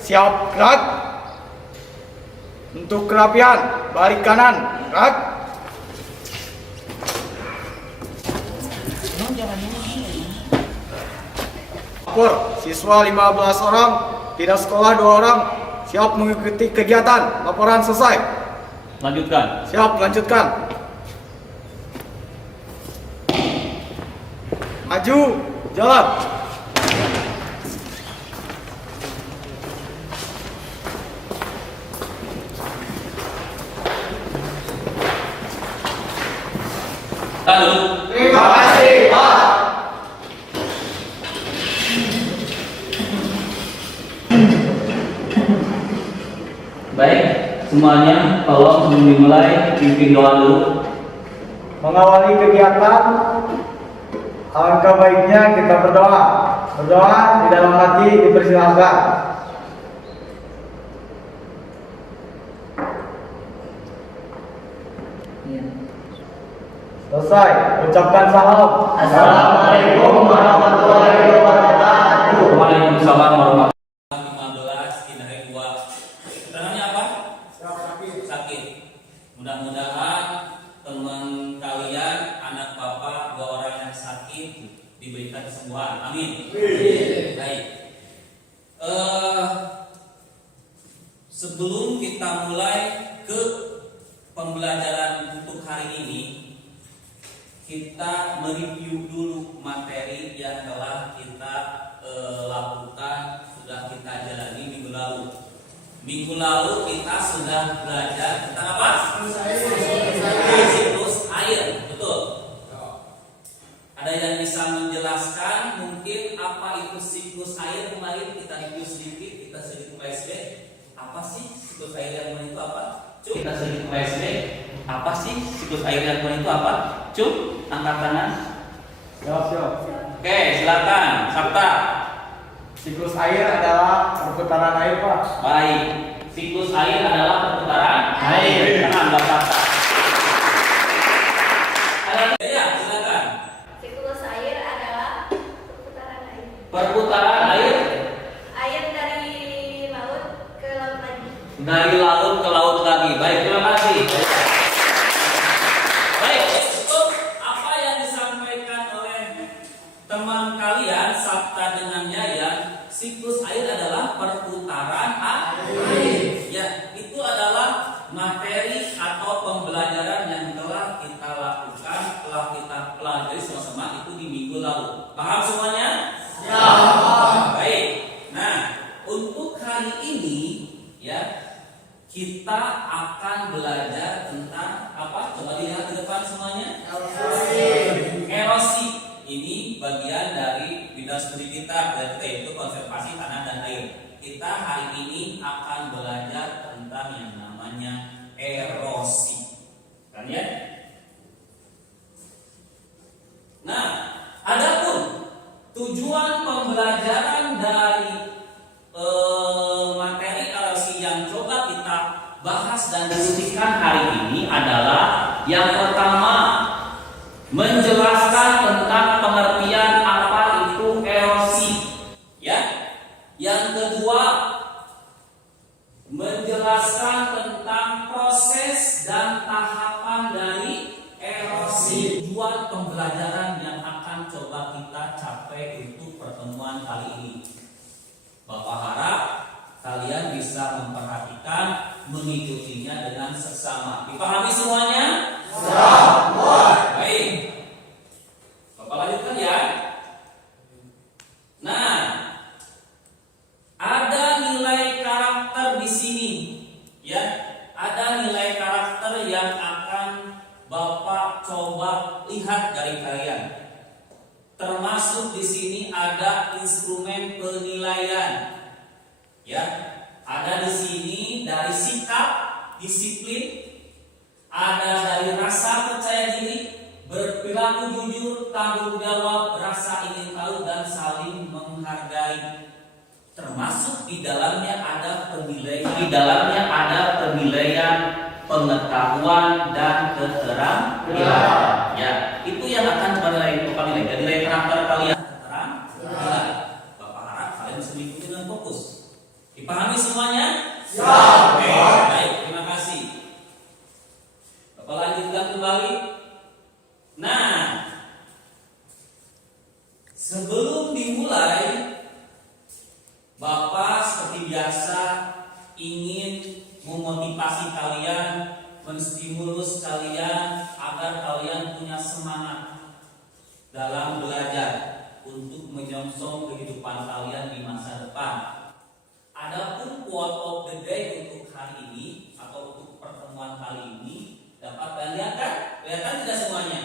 Siap, gerak. Untuk kerapian, balik kanan, gerak. Lapor, siswa 15 orang, tidak sekolah 2 orang, siap mengikuti kegiatan. Laporan selesai. Lanjutkan. Siap, lanjutkan. Maju, jalan. Lalu. Terima kasih, Pak. Baik, semuanya tolong sebelum dimulai pimpin doa dulu. Mengawali kegiatan, alangkah baiknya kita berdoa. Berdoa di dalam hati dipersilahkan. Selesai, ucapkan salam. Assalamualaikum warahmatullahi wabarakatuh. Waalaikumsalam warahmatullahi wabarakatuh. 15 Kinai 2. Keterangannya apa? Sakit. Mudah-mudahan teman kalian, anak bapak, 2 orang yang sakit diberikan kesembuhan. Amin. Baik. Sebelum kita mulai ke pembelajaran untuk hari ini, kita mereview dulu materi yang telah kita lakukan, sudah kita jalani minggu lalu. Minggu lalu kita sudah belajar tentang apa? Siklus air, betul. Ada yang bisa menjelaskan mungkin apa itu siklus air? Kemarin kita review sedikit, kita sedikit flashback. Apa sih siklus air yang kemarin itu apa? Kita sedikit flashback. Apa sih siklus air yang kemarin itu apa? Angkat tangan. Siap. Oke, silakan. Sabta. Siklus air adalah perputaran air, Pak. Baik. Siklus air adalah perputaran air. Tenang, Mbak Sabta. Ada lagi? Ya, silakan. Siklus air adalah perputaran air. Perputaran air Air dari laut ke laut lagi. dari laut ke laut lagi. Baik, terima kasih. Baik, cukup apa yang disampaikan oleh teman kalian Sabta dengan Yaya. Siklus air adalah perputaran air. Ya, itu adalah materi atau pembelajaran yang telah kita lakukan, telah kita pelajari sama-sama itu di minggu lalu. Paham semuanya? Ya. Baik. Nah, untuk hari ini ya kita akan belajar tentang apa? Coba dilihat ke depan semuanya. Erosi. Ini bagian dari bidang studi kita, yaitu konservasi tanah dan air. Kita hari ini akan belajar tentang yang namanya erosi. Kan ya? Nah, adapun tujuan pembelajaran dari materi erosi yang coba kita bahas dan diskusikan hari ini adalah yang pertama, menjelaskan tentang pengertian apa itu erosi, ya. Yang kedua, menjelaskan tentang proses dan tahapan dari erosi. Tujuan pembelajaran yang akan coba kita capai untuk pertemuan kali ini. Bapak harap kalian bisa memperhatikan, mengikutinya dengan seksama. Dipahami semuanya? Baik. Bapak lanjutkan ya. Nah, ada nilai karakter di sini, ya. Ada nilai karakter yang akan Bapak coba lihat dari kalian. Termasuk di sini ada instrumen penilaian, ya. Ada di sini dari sikap, disiplin, ada dari rasa percaya diri, berperilaku jujur, tanggung jawab, rasa ingin tahu dan saling menghargai. Termasuk di dalamnya ada penilaian. Di dalamnya ada penilaian pengetahuan dan keterampilan. Ya, itu yang akan Bapak nilai. Nilai karakter kalian keterampilan. Bapak harap kalian bisa mengikuti dengan fokus. Dipahami semuanya? Siap. Oke, baik, terima kasih. Bapak lanjutkan kembali. Nah, sebelum dimulai, Bapak seperti biasa ingin memotivasi kalian, menstimulus kalian agar kalian punya semangat dalam belajar untuk menyongsong kehidupan kalian di masa depan. Adapun quote of the day untuk hari ini atau untuk pertemuan kali ini dapat kalian lihat kan? Kelihatan tidak semuanya?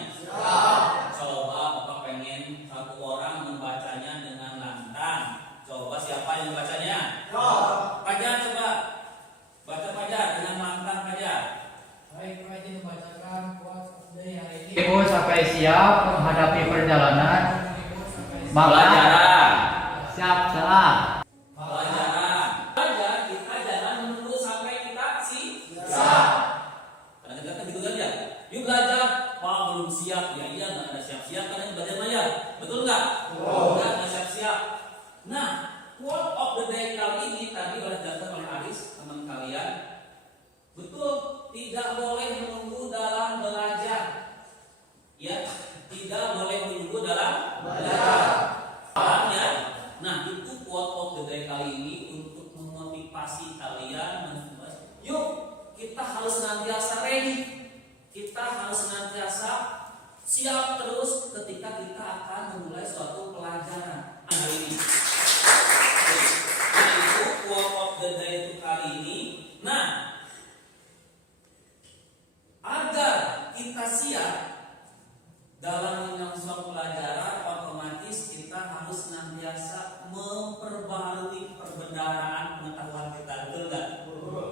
Coba Bapak pengen satu orang membacanya dengan lantang. Coba siapa yang membacanya? Fajar, coba baca Fajar dengan lantang Fajar. Baik, Pak Haji membacakan quote of the day hari ini. Ibu sampai siap menghadapi perjalanan. Pelajaran. Siap salah. Pelajaran. Belajar kita jangan menunggu sampai kita siap. Karena kita kan gitu kan ya. Yuk belajar. Pak belum siap. Ya iya nggak ada siap-siap karena belajar belajar. Betul nggak? Nggak siap-siap. Nah, quote of the day kali ini tadi oleh dijelaskan oleh Aris teman kalian. Betul, tidak boleh menunggu dalam belajar. Ya, tidak boleh menunggu dalam belajar. Paham ya? Nah, itu quote of the day kali ini untuk memotivasi kalian. Yuk, kita harus senantiasa ready. Kita harus senantiasa siap terus ketika kita akan memulai suatu pelajaran hari ini. Nah, itu quote of the day untuk hari ini. Nah, agar kita siap dalam menyongsong pelajaran, otomatis kita harus senantiasa memperbarui perbendaharaan pengetahuan kita, betul nggak?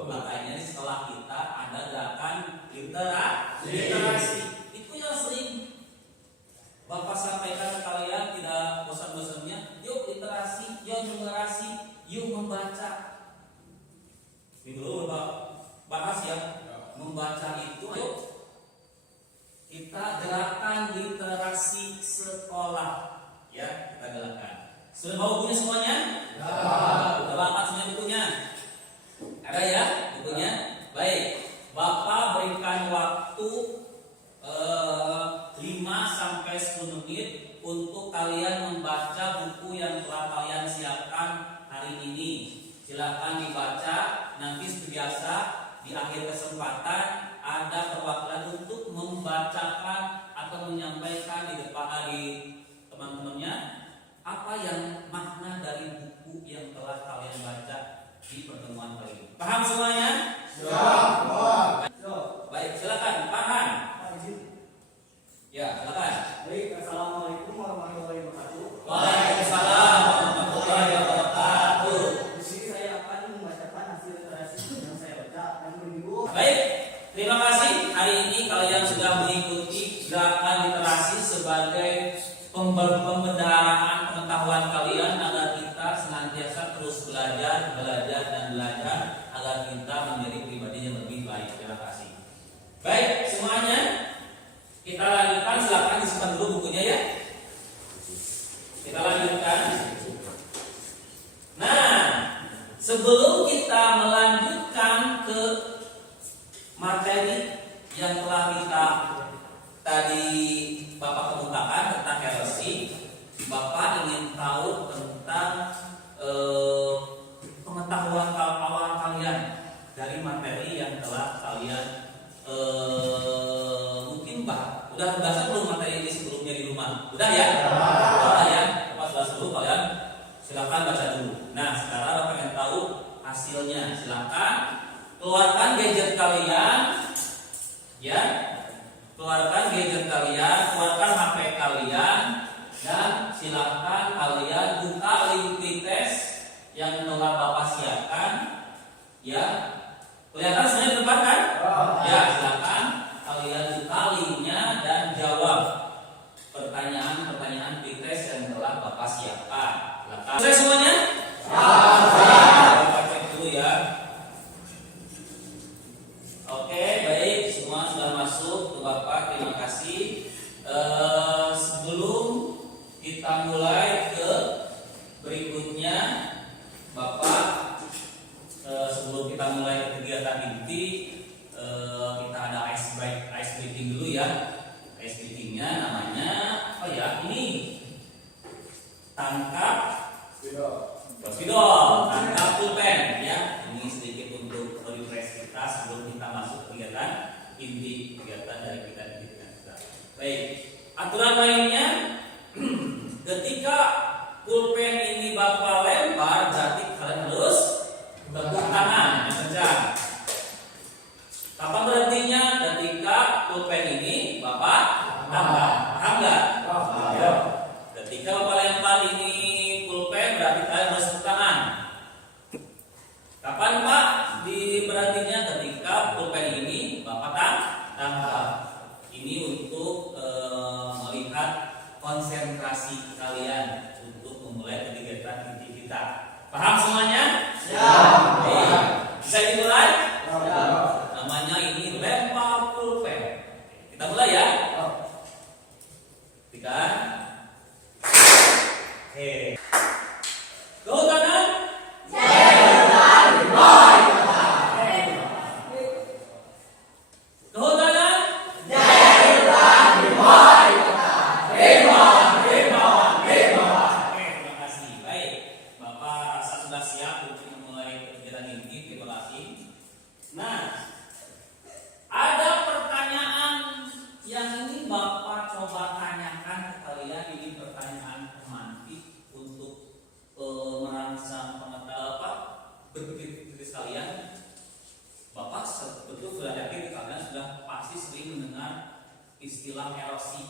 Makanya di sekolah kita ada gerakan literasi. Itu yang sering Bapak sampaikan ke kalian, tidak bosan-bosannya. Yuk literasi, yuk numerasi, yuk membaca. Ini dulu Bapak bahas ya. Membaca itu, yuk kita gerakan literasi sekolah, ya kita gerakan. Sudah bawa bukunya semuanya? Sudah lengkap semuanya bukunya? Ada ya bukunya? Baik, Bapak berikan waktu 5-10 menit untuk kalian membaca buku yang telah kalian siapkan hari ini. Silakan dibaca. Nanti seperti biasa di akhir kesempatan ada perwakilan untuk membacakan atau menyampaikan di depan di teman-temannya apa yang makna dari buku yang telah kalian baca di pertemuan kali ini. Paham semuanya? Baik, silakan Farhan. Ya, silakan. Baik, assalamualaikum warahmatullahi wabarakatuh. Waalaikumsalam warahmatullahi wabarakatuh. Di sini saya akan membacakan hasil literasi yang saya baca dan berminggu. Baik, terima kasih. Hari ini kalian sudah mengikuti gerakan literasi sebagai pembendaharaan pengetahuan kalian agar kita senantiasa terus belajar agar kita menjadi pribadi yang lebih baik. Terima kasih. Baik, semuanya kita lanjutkan. Silakan disimpan dulu bukunya ya. Kita lanjutkan. Nah, sebelum kita melanjutkan ke materi yang telah kita tadi Bapak kemukakan tentang heresy, Bapak ingin tahu tentang pengetahuan awal kalian dari materi yang telah kalian mungkin udah membaca belum materi ini sebelumnya di rumah? Udah ya? Udah ya? Pas sudah seluruh kalian silakan baca dulu. Nah, sekarang Bapak ingin tahu hasilnya. Silakan keluarkan gadget kalian, ya. Keluarkan gadget kalian, keluarkan HP kalian, dan silakan kalian buka link tes yang telah Bapak siapkan, ya. Kelihatan semuanya di depan kan? Ya, silakan kalian buka linknya dan jawab pertanyaan-pertanyaan tes yang telah Bapak siapkan. Silakan. Selesai semuanya? Bapak cek dulu ya. Oke, baik, semua sudah masuk ke Bapak. Terima kasih. Sebelum kita mulai ke berikutnya, Aturan mainnya, ketika pulpen ini Bapak lempar, berarti kalian harus tepuk tangan saja. Kapan berhentinya? Ketika pulpen ini Bapak tambah. Paham nggak? Ya. Ketika Bapak lempar ini pulpen, berarti kalian harus tepuk tangan. Kapan Pak berhentinya? Ketika pulpen ini Bapak tambah. Ini untuk melihat konsentrasi kalian untuk memulai kegiatan inti kita. Paham semuanya? Ya. Bisa dimulai? Ya. Namanya ini lempar pulpen. Kita mulai ya. Tiga. Go kanan. Nah, ada pertanyaan yang ini Bapak coba tanyakan ke kalian. Ini pertanyaan pemantik untuk merangsang pengetahuan berpikir kalian. Bapak betul sudah yakin kalian sudah pasti sering mendengar istilah erosi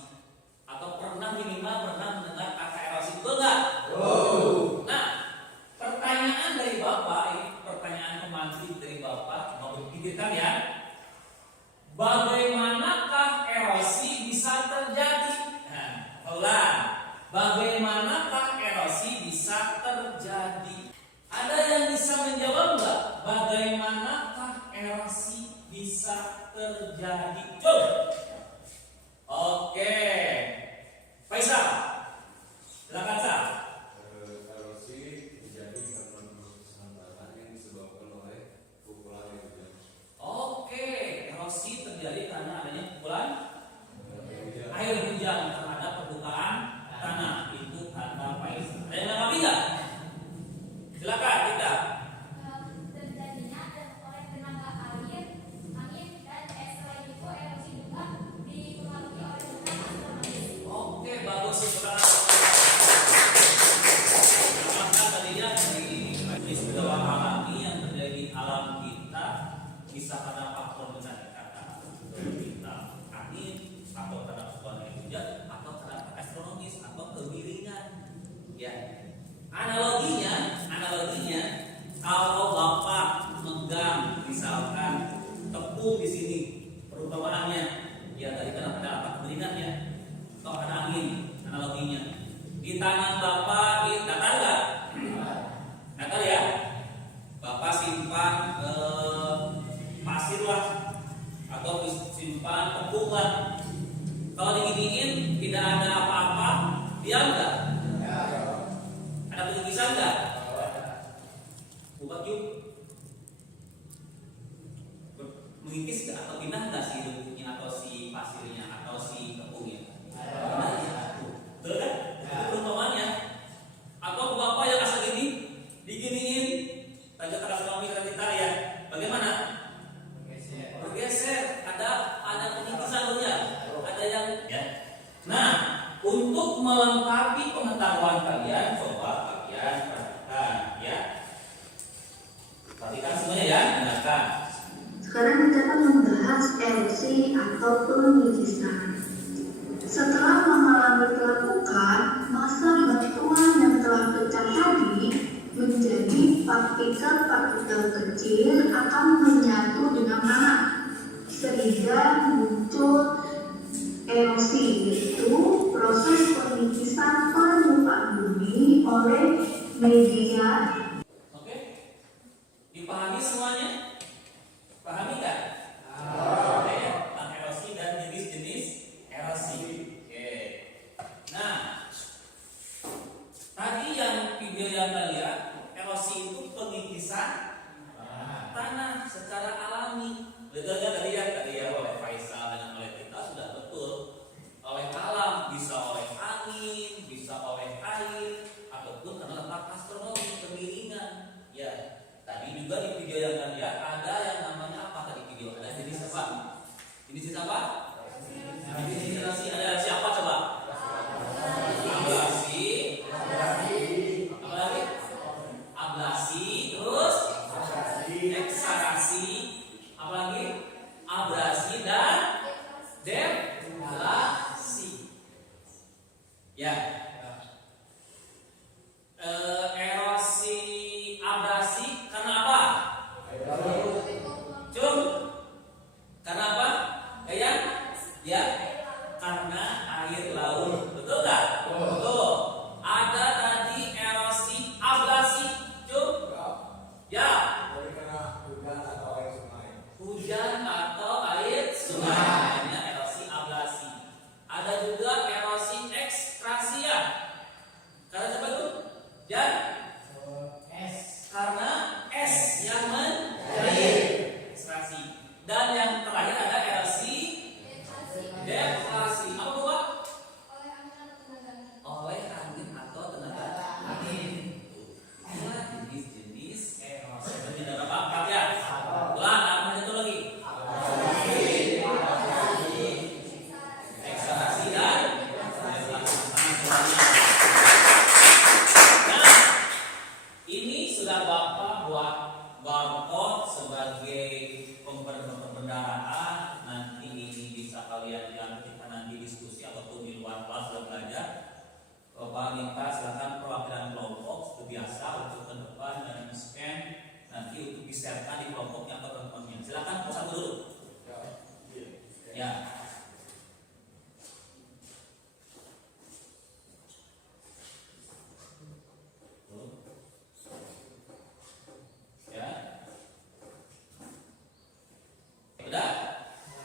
atau minimal pernah mendengar kata erosi, betul nggak? Nah, pertanyaan dari Bapak ini pertanyaan pemantik dari Bapak. Pikirkan ya, bagaimanakah erosi bisa terjadi? Ulang, bagaimanakah erosi bisa terjadi? Ada yang bisa menjawab nggak? Bagaimanakah erosi bisa terjadi? Coba. Oke, Faisal, silakan Sal. Erosi terjadi karena proses tanah yang disebabkan oleh pukulan yang hujan. Oke, erosi terjadi karena adanya pukulan air hujan terhadap permukaan tanah. Itu kata Faisal. Ada yang menanggapi nggak? Silakan kita. Terjadinya oleh tenaga air, angin, dan selain itu erosi juga dipengaruhi oleh beberapa astronomis. Oke, bagus sekarang. Maka tadinya di peristiwa alami yang terjadi di alam kita bisa karena faktor benar kata kita angin atau karena pukulan air hujan atau karena astronomis atau kemiringan. Ya, analoginya kalau Bapak megang misalkan tepung di sini, perumpamaannya ya tadi kan ada apa kemiringannya atau ada angin, analoginya di tangan Bapak ini datar nggak? Datar ya. Bapak simpan pasir lah atau simpan tepung lah. Kalau diginiin tidak ada apa-apa, diam nggak? Ada penyikisan nggak? Buka yuk. Mengikis nggak atau pindah nggak si bentuknya atau si pasirnya atau si tepungnya? Pindah ya. Betul kan? Itu perumpamannya. Atau Bapak yang asal gini, diginiin, tanda astronomi kita ya. Bagaimana? Bergeser. Ada penyikisan ya. Ada yang ya. Nah, untuk melengkapi pengetahuan kalian, coba kalian perhatikan ya. Perhatikan semuanya ya, dengarkan. Sekarang kita akan membahas erosi atau penyikisan. Setelah mengalami pelapukan, massa batuan yang telah pecah tadi menjadi partikel-partikel kecil akan menyatu dengan tanah, sehingga muncul erosi, yaitu proses penyikisan permukaan bumi oleh media. Oke, dipahami semuanya? Pahami kan? Oke, tentang erosi dan jenis-jenis erosi. Oke. Nah, tadi yang video yang kalian lihat, erosi itu pengikisan tanah secara alami. Betul kan tadi ya oleh Faisal dan oleh kita sudah betul. Oleh alam, bisa oleh angin, bisa oleh air, ataupun karena letak astronomi, kemiringan. Ya, tadi juga di video yang kalian lihat ada yang namanya apa tadi video? Ada jenis apa? Jenis apa? Jenis erosi. Ada siapa coba? eksarasi, apalagi abrasi dan deflasi. Ya. Erosi abrasi karena apa? Cum. Karena apa? Ya. Karena air laut. Betul nggak? Betul. Ada tadi erosi abrasi. Cum. Ya. Hujan atau air sungai. Ini erosi abrasi. Ada juga erosi ekskrasia. Karena apa tuh? Ya. Es. Karena es yang mencair. Ekstraksi. Dan yang terakhir ada erosi deflasi. Apa tuh, Pak? Oleh angin atau tenaga angin. Inilah jenis-jenis erosi. Berarti ada berapa? 4 ya. Ulang, apa itu lagi? Ekstraksi dan deflasi. Nah, ini sudah Bapak buat barcode sebagai pembendaraan. Nanti ini bisa kalian yang kita nanti diskusi ataupun di luar kelas sudah belajar. Bapak minta silakan perwakilan kelompok seperti biasa untuk ke depan dan scan nanti untuk di-sharekan di kelompoknya atau teman-temannya. Silakan satu dulu. Ya. Ya. Udah.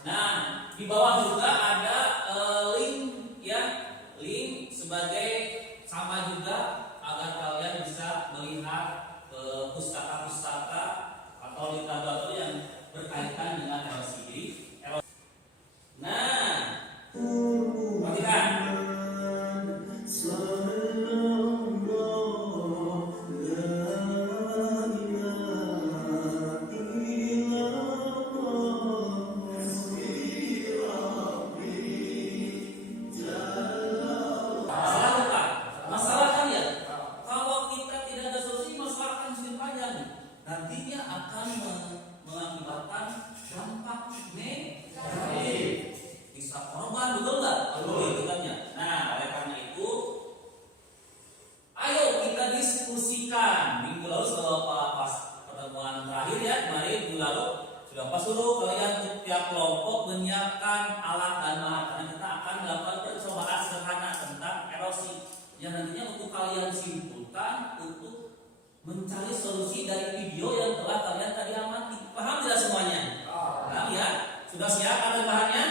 Nah, di bawah juga ada link ya, link sebagai sama juga agar kalian bisa melihat pustaka-pustaka atau literatur yang berkaitan dengan erosi. Nah, perhatikan. Masalah bukan? Masalah kan ya? Kalau kita tidak ada solusi, masalah akan semakin panjang. Nantinya akan mengakibatkan dampak negatif. Bisa korban, betul nggak? Betul. Nah, oleh karena itu, ayo kita diskusikan. Minggu lalu setelah pas pertemuan terakhir ya, kemarin minggu lalu sudah pas dulu kalian setiap kelompok menyiapkan alat dan bahan karena kita akan melakukan percobaan sederhana tentang erosi yang nantinya untuk kalian simpulkan untuk mencari solusi dari video yang telah kalian tadi amati. Paham tidak semuanya? Paham ya? Sudah siap alat bahannya?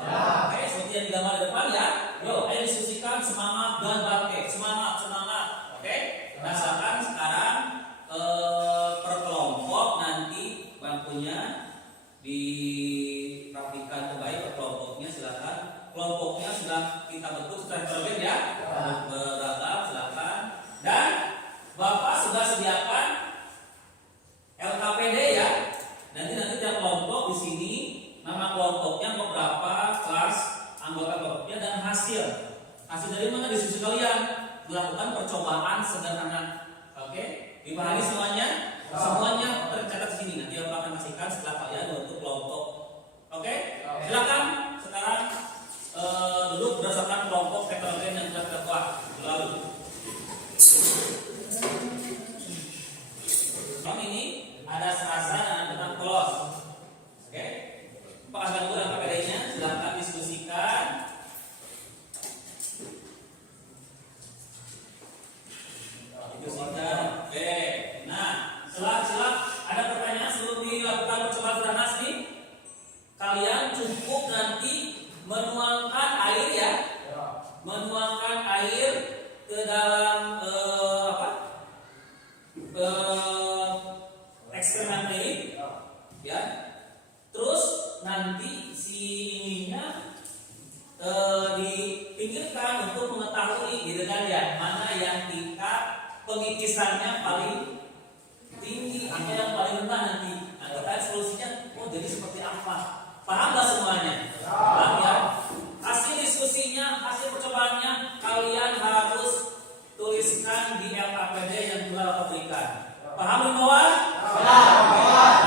Oke, seperti yang digambar di depan ya. Yo, ayo diskusikan, semangat dan bangkit. Semangat. Oke, rasakan sekarang per kelompok nanti bangkunya dirapikan kembali per kelompoknya. Silakan. Kelompoknya sudah kita bentuk secara berbeda ya. Beragam, silakan. Dan Bapak sudah sediakan LKPD ya. Nanti tiap kelompok di sini nama kelompoknya beberapa kelas anggota kelompoknya dan hasil dari mana diskusi kalian melakukan percobaan sederhana. Oke, dipahami semuanya? Semuanya tercatat di sini. Nanti Bapak akan kasihkan setelah kalian untuk kelompok. Oke, silakan sekarang duduk berdasarkan kelompok teknologi yang sudah kita buat lalu. Ini ada serasa dan ada polos. Oke, Pak akan dulu LKPD-nya, silakan diskusikan. Oke. Nah, selak ada pertanyaan sebelum dilakukan percobaan sederhana ini. Kalian cukup nanti menuangkan air ya, menuangkan air ke dalam eksperimen ini ya. Terus nanti si ininya dipikirkan untuk mengetahui gitu kan ya, mana yang tingkat pengikisannya paling tinggi atau yang paling rendah nanti. Nah, kita solusinya jadi seperti apa? Paham gak semuanya? Paham ya? Hasil diskusinya, hasil percobaannya kalian harus tuliskan di LKPD yang telah Bapak berikan. Paham imbauan? Paham.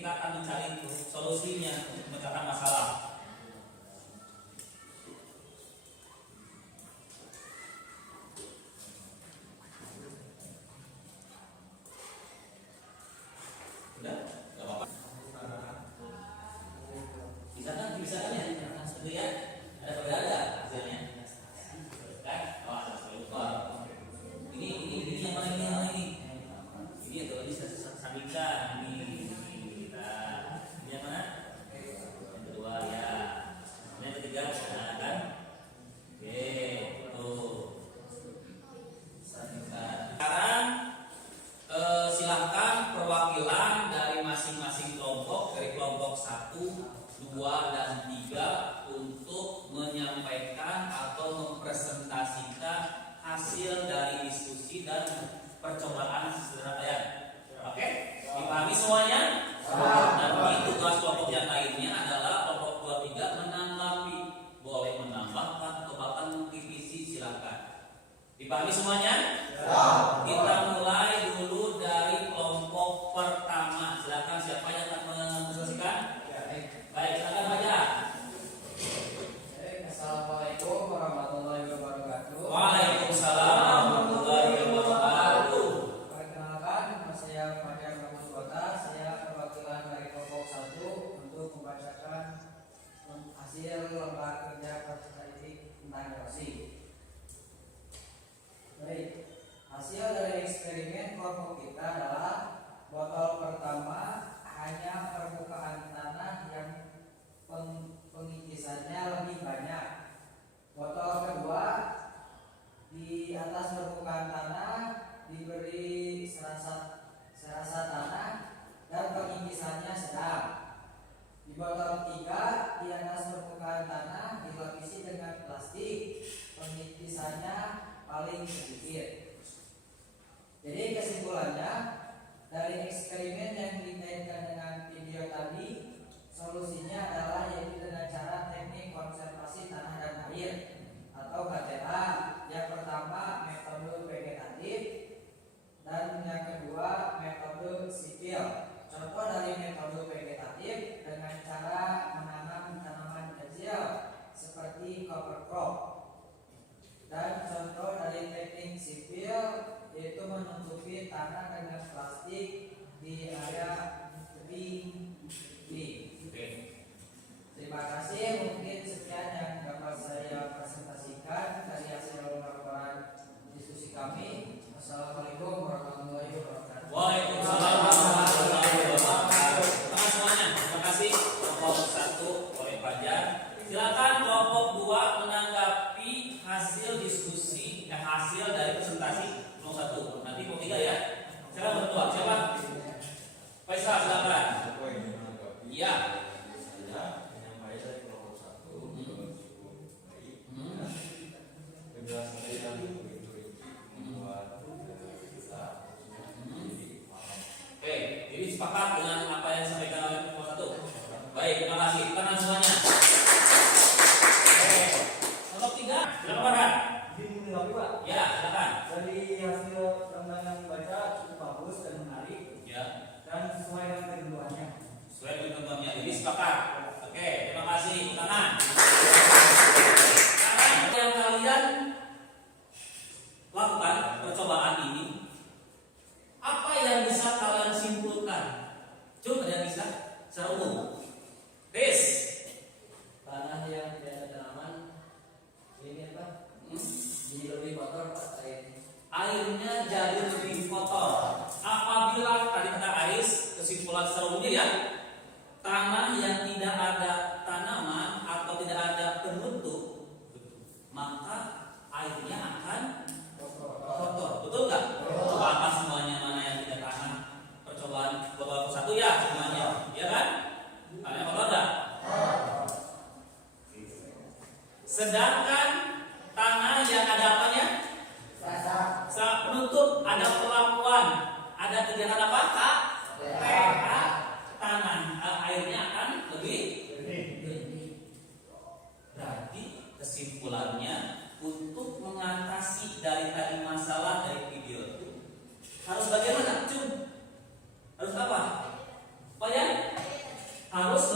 kita akan mencari solusinya untuk memecahkan masalah. Udah? Gak apa-apa. Bisa kan ya? Itu ya? Ada berbeda hasilnya. Kan? Oh, ada lupa. Ini yang mana ini? Ini atau ini sandingkan ini. Nah, ini yang mana? Yang kedua ya. Yang ketiga kan? Oke, tuh. Sandingkan. Sekarang silahkan perwakilan dari masing-masing kelompok, dari kelompok 1, 2, dan 3 untuk menyampaikan atau mempresentasikan hasil dari diskusi dan percobaan sederhana ya. Oke? Dipahami semuanya? Dan ini tugas kelompok yang lainnya adalah kelompok 2, 3 menanggapi, boleh menambahkan atau bahkan mengkritisi, silakan. Dipahami semuanya? Kita mulai dulu dari kelompok pertama. Silakan, siapa yang akan mempresentasikan? Baik, silakan baca. Assalamualaikum warahmatullahi wabarakatuh. Waalaikumsalam warahmatullahi wabarakatuh. Perkenalkan, nama saya Fajar Bagus Kota. Saya perwakilan dari kelompok 1 untuk membacakan hasil lembar kerja statistik tentang erosi. Baik, hasil dari eksperimen kelompok kita adalah botol pertama hanya permukaan tanah yang pengikisannya lebih banyak. Botol kedua di atas permukaan tanah diberi serasa tanah dan pengikisannya sedang. Di botol ketiga di atas permukaan tanah dilapisi dengan plastik, pengikisannya paling sedikit. Jadi kesimpulannya dari eksperimen yang dikaitkan dengan video tadi, solusinya adalah yaitu dengan cara teknik konservasi tanah dan air atau KTA. Yang pertama metode vegetatif dan yang kedua metode sipil. Contoh dari metode vegetatif dengan cara menanam tanaman kecil seperti cover crop. Dan contoh dari teknik sipil yaitu menutupi tanah dengan plastik di area tebing. Terima kasih. Mungkin sekian yang dapat saya presentasikan dari hasil laporan diskusi kami. Assalamualaikum warahmatullahi wabarakatuh. Waalaikumsalam warahmatullahi wabarakatuh. Teman semuanya, terima kasih. Kelompok 1 oleh Fajar. Silakan kelompok 2 menanggapi hasil diskusi, hasil dari presentasi kelompok 1. Nanti kelompok 3 ya. Silakan berdua. Siapa? Faisal, silakan. Iya. Saya menyampaikan dari kelompok 1 cukup baik. Penjelasan yang begitu rinci membuat kita jadi paham. Oke, jadi sepakat dengan apa yang disampaikan oleh kelompok 1. Baik, terima kasih. Tangan semuanya. Oke. Kelompok 3, silakan Farhan. Ya, silakan. Dari hasil yang dibaca cukup bagus dan menarik Ya, dan sesuai dengan ketentuannya. sesuai dengan ketentuannya. Jadi sepakat. Oke, terima kasih. Tangan. Sekarang yang kalian lakukan percobaan ini, apa yang bisa kalian simpulkan? Coba ada yang bisa secara umum. Tes. Tanah yang tidak ada tanaman ini apa? Jadi lebih kotor Pak Airnya jadi lebih kotor. Apabila tadi kata Ais, kesimpulan secara umumnya ya, tanah yang tidak ada tanaman atau tidak ada penutup, maka airnya akan kotor. Betul nggak? Coba apa semuanya mana yang tidak tanah? Percobaan botol 1 ya semuanya, ya kan? Kalian kotor nggak? Sedangkan tanah yang ada apanya? Penutup, ada perlakuan, ada kegiatan apa? pH tanah airnya akan lebih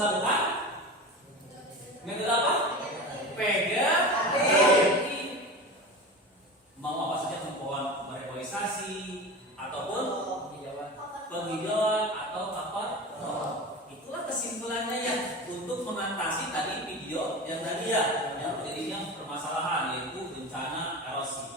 lakukan? Metode apa? Pedagogi. Mau apa saja kemampuan merevokalisasi ataupun penghijauan atau apa? Itulah kesimpulannya ya untuk mengatasi tadi video yang tadi ya, yang terjadinya permasalahan yaitu bencana erosi.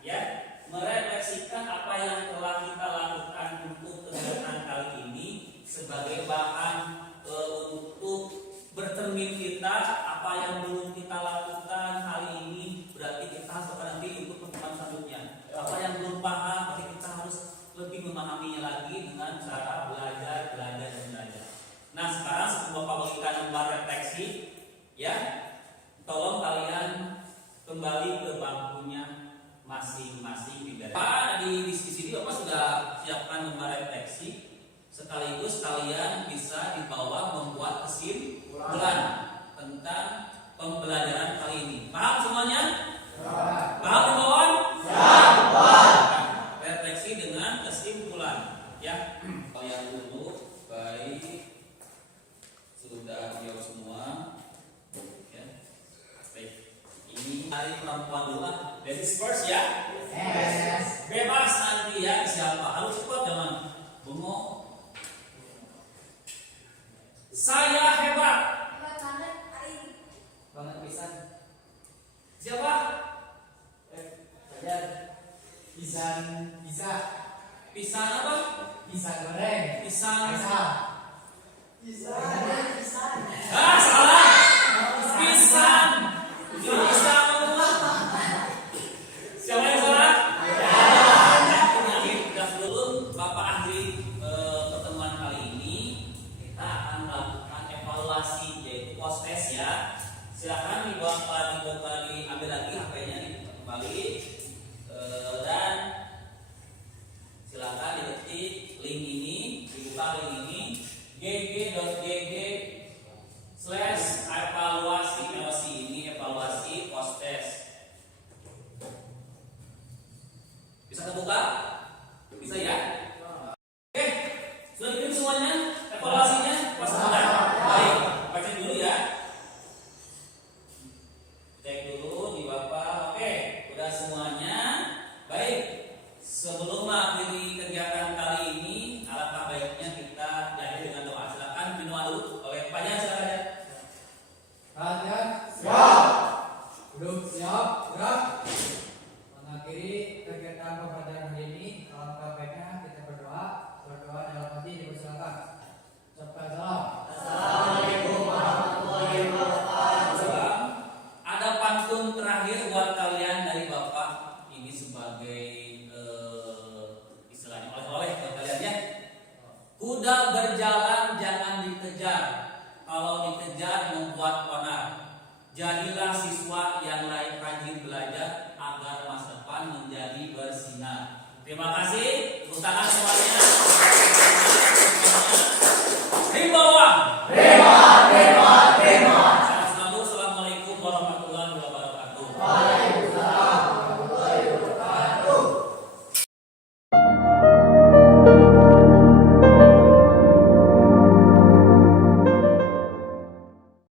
Ya, merefleksikan apa yang telah kita lakukan untuk kegiatan kali ini sebagai bahan untuk bercermin kita apa yang belum kita lakukan hari ini, berarti kita harus nanti untuk pertemuan selanjutnya. Apa yang belum paham, berarti kita harus lebih memahaminya lagi dengan cara belajar. Nah, sekarang sebelum Bapak berikan gambar refleksi, ya, tolong kalian kembali ke bangkunya masing-masing. Pak, di sini Bapak sudah siapkan gambar refleksi. Sekaligus kalian bisa dibawa membuat kesimpulan tentang pembelajaran kali ini. Paham semuanya? Paham imbauan? Refleksi dengan kesimpulan. Ya, kalian dulu baik sudah jauh semua. Ya, baik. Ini hari perempuan dulu lah. Ladies first ya. Bebas nanti ya siapa harus cepat jangan bengong. Saya hebat. Hebat banget hari ini. Banget pisan. Siapa? Fajar. Pisan bisa. Pisang apa? Pisang goreng. Pisang. Pisang. Ah, salah. Pisang. Pisang. Siapa yang salah? Sudah dulu Bapak akhiri pertemuan kali ini. Kita akan melakukan evaluasi yaitu post test ya. Silakan dibawa lagi ambil lagi HP-nya kembali dan silakan diketik link ini, dibuka link ini gg.gg/evaluasi ini evaluasi post test. Bisa terbuka? Bisa ya? Oke, sudah dikirim semuanya evaluasinya? Pas sudah? Baik, baca dulu ya. Cek dulu di Bapak. Oke, udah semuanya. Baik, sebelum mengakhiri kegiatan kali ini, alangkah baiknya kita diakhiri dengan doa. Silakan doa dulu. Oleh Pak Jan, silakan ya. Perhatian. Siap. Duduk siap. Gerak. Mengakhiri kegiatan pembelajaran hari ini, alangkah baiknya kita berdoa. Berdoa dalam hati dipersilakan. Ucapkan salam. Assalamualaikum warahmatullahi wabarakatuh. Ada pantun terakhir buat kalian dari Bapak. Ini sebagai istilahnya oleh-oleh buat kalian ya. Kuda berjalan jangan dikejar. Kalau dikejar membuat onar. Jadilah siswa yang lain rajin belajar agar masa depan menjadi bersinar. Terima kasih. Tepuk tangan semuanya.